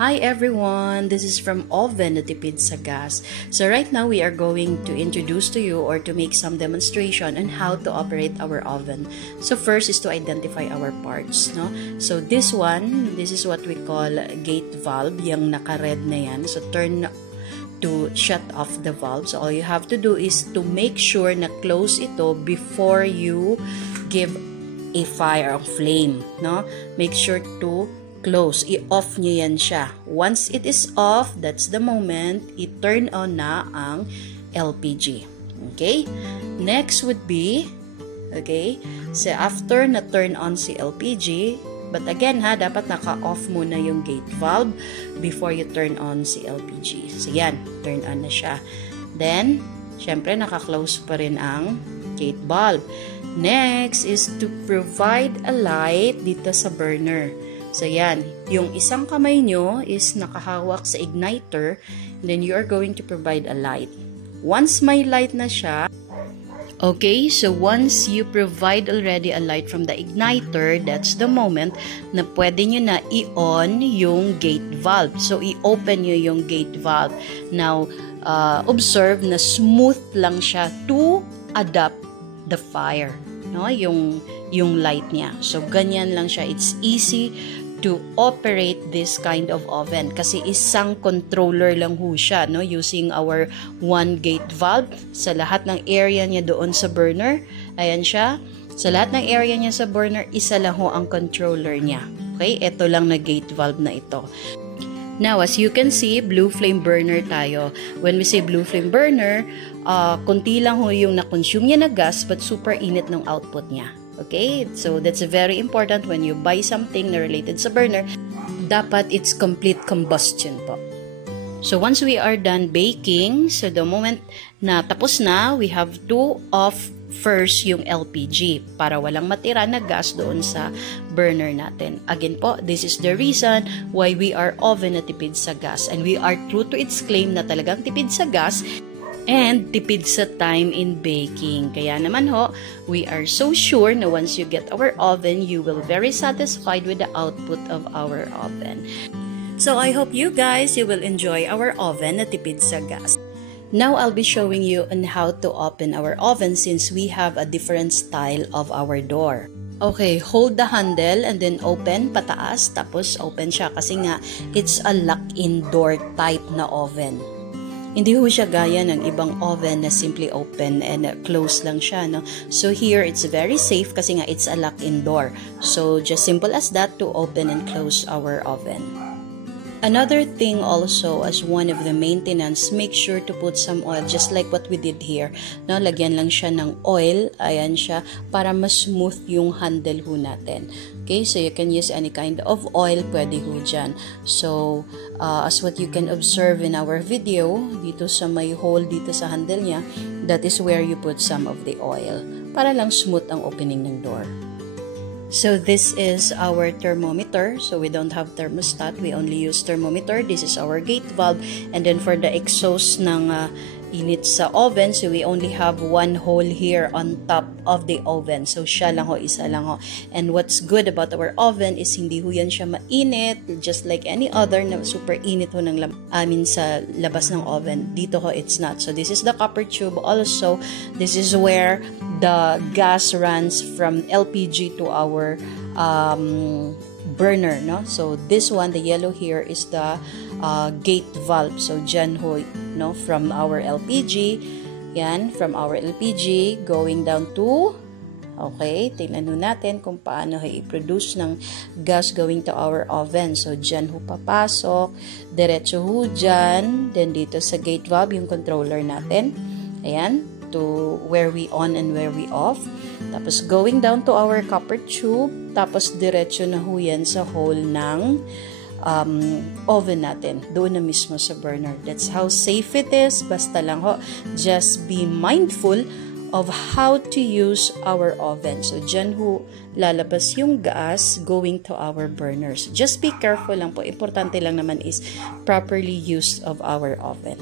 Hi everyone, this is from Oven na Tipid sa Gas. So right now we are going to introduce to you or to make some demonstration on how to operate our oven. So first is to identify our parts, no? So this is what we call gate valve, yung naka-red na yan. So turn to shut off the valve. So all you have to do is to make sure na close ito before you give a fire or flame, no? Make sure to close. I-off nyo yan siya. Once it is off, that's the moment i-turn on na ang LPG. Okay? Next would be, okay, so after na turn on si LPG, but again ha, dapat naka-off muna yung gate valve before you turn on si LPG. So yan, turn on na siya. Then, syempre naka-close pa rin ang gate valve. Next is to provide a light dito sa burner. So yan, yung isang kamay nyo is nakahawak sa igniter, then you are going to provide a light. Once may light na siya, okay, so once you provide already a light from the igniter, that's the moment na pwede nyo na i-on yung gate valve. So i-open nyo yung gate valve. Now, observe na smooth lang siya to adapt the fire, no? Yung light niya. So ganyan lang siya. It's easy to operate this kind of oven kasi isang controller lang ho siya, no, using our one gate valve sa lahat ng area niya doon sa burner. Ayan siya, sa lahat ng area niya sa burner, isa lang ho ang controller niya. Okay, ito lang na gate valve na ito. Now, as you can see, blue flame burner tayo. When we say blue flame burner, konti lang ho yung na-consume niya na gas but super init ng output niya. Okay, so that's very important when you buy something na related sa burner. Dapat it's complete combustion po. So once we are done baking, so the moment na tapos na, we have to off first yung LPG para walang matira na gas doon sa burner natin. Again po, this is the reason why we are oven na tipid sa gas, and we are true to its claim na talagang tipid sa gas and tipid sa time in baking. Kaya naman ho, we are so sure na once you get our oven, you will very satisfied with the output of our oven. So I hope you guys, you will enjoy our oven na tipid sa gas. Now I'll be showing you on how to open our oven since we have a different style of our door. Okay, hold the handle and then open pataas, tapos open siya kasi nga it's a lock-in door type na oven. Hindi ho siya gaya ng ibang oven na simply open and close lang siya, no? So here, it's very safe kasi nga it's a lock-in door. So just simple as that to open and close our oven. Another thing also, as one of the maintenance, make sure to put some oil, just like what we did here. No? Lagyan lang siya ng oil, ayan siya, para mas smooth yung handle ho natin. Okay, so you can use any kind of oil, pwede ho dyan. So, as what you can observe in our video, dito sa may hole dito sa handle niya, that is where you put some of the oil, para lang smooth ang opening ng door. So this is our thermometer. So we don't have thermostat. We only use thermometer. This is our gate valve. And then for the exhaust ng init sa oven, so we only have one hole here on top of the oven. So siya lang ho, isa lang ho. And what's good about our oven is hindi ho yan siya mainit, just like any other na super init ho ng sa labas ng oven. Dito ho, it's not. So this is the copper tube. Also, this is where the gas runs from LPG to our burner, no? So this one, the yellow here, is the gate valve. So dyan ho, no, from our LPG, yan, from our LPG going down to, okay, tingnan ho natin kung paano i-produce ng gas going to our oven. So dyan ho papasok, diretso ho dyan, then dito sa gate valve yung controller natin, ayan, to where we on and where we off. Tapos going down to our copper tube, tapos diretso na ho yan sa hole ng oven natin, doon na mismo sa burner. That's how safe it is. Basta lang ho, just be mindful of how to use our oven. So dyan ho lalabas yung gas going to our burners. Just be careful lang po. Importante lang naman is properly use of our oven.